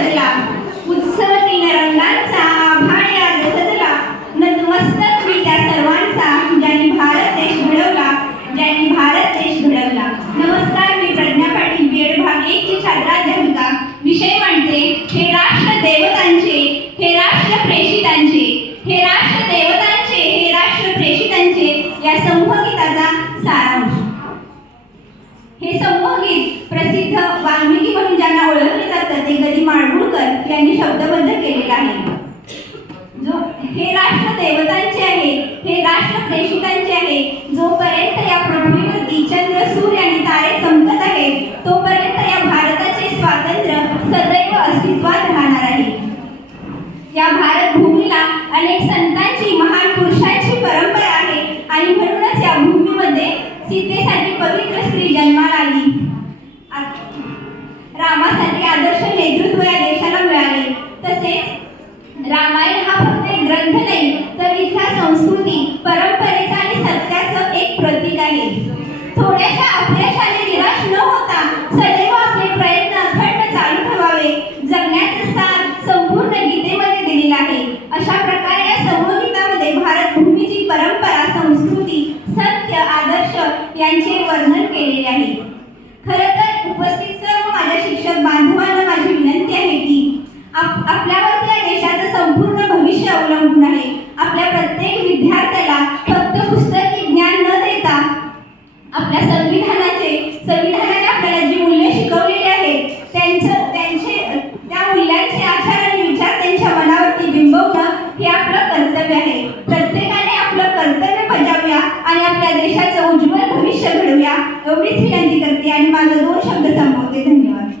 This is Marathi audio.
सजला. उत्सव तीन रंगांचा आभाळ आज सजला. नतमस्तक मी त्या सर्वांचा ज्यांनी भारत देश घडवला ज्यांनी भारत देश घडवला. नमस्कार मी प्रज्ञा पाटील बीएड भाग एक ची छात्राध्यापिका विषय म्हणते हे राष्ट्र देवतांचे हे राष्ट्र प्रेषितांचे हे राष्ट्र देवतांचे हे राष्ट्र प्रेषितांचे या संभगीताचा सारांश. हे संभगीत प्रसिद्ध वाल्मिकी म्हणून ज्यांना ओळखले जातं ते गदी माडगुळकर यांनी शब्दबद्ध केलेलं आहे जो हे राष्ट्र देवतांचे आहे हे राष्ट्र प्रेषितांचे आहे जोपर्यंत या पृथ्वीवरती चंद्र सूर्य आणि तारे चमकत आहेत तोपर्यंत या भारताचे स्वातंत्र्य सदैव अस्तित्वात राहणार आहे या भारत भूमीला अनेक संतांची महान पुरुषांची परंपरा आहे. आणि म्हणूनच या भूमीमध्ये सीतेसाठी पवित्र स्त्री जन्माला आली. रामासाठी आदर्श नेतृत्व या देशाला मिळाले. तसेच रामायण हा फक्त एक ग्रंथ नाही तर इथल्या संस्कृती परंपरेचा आणि सत्याचं एक प्रतीक आहे. थोड्याशा अपयशाने वर्णन केलेले आहे. खरं आपल्या देशाचं उज्ज्वल भविष्य घडवूया एवढीच विनंती करते आणि माझा दोन शब्द संपवते. धन्यवाद.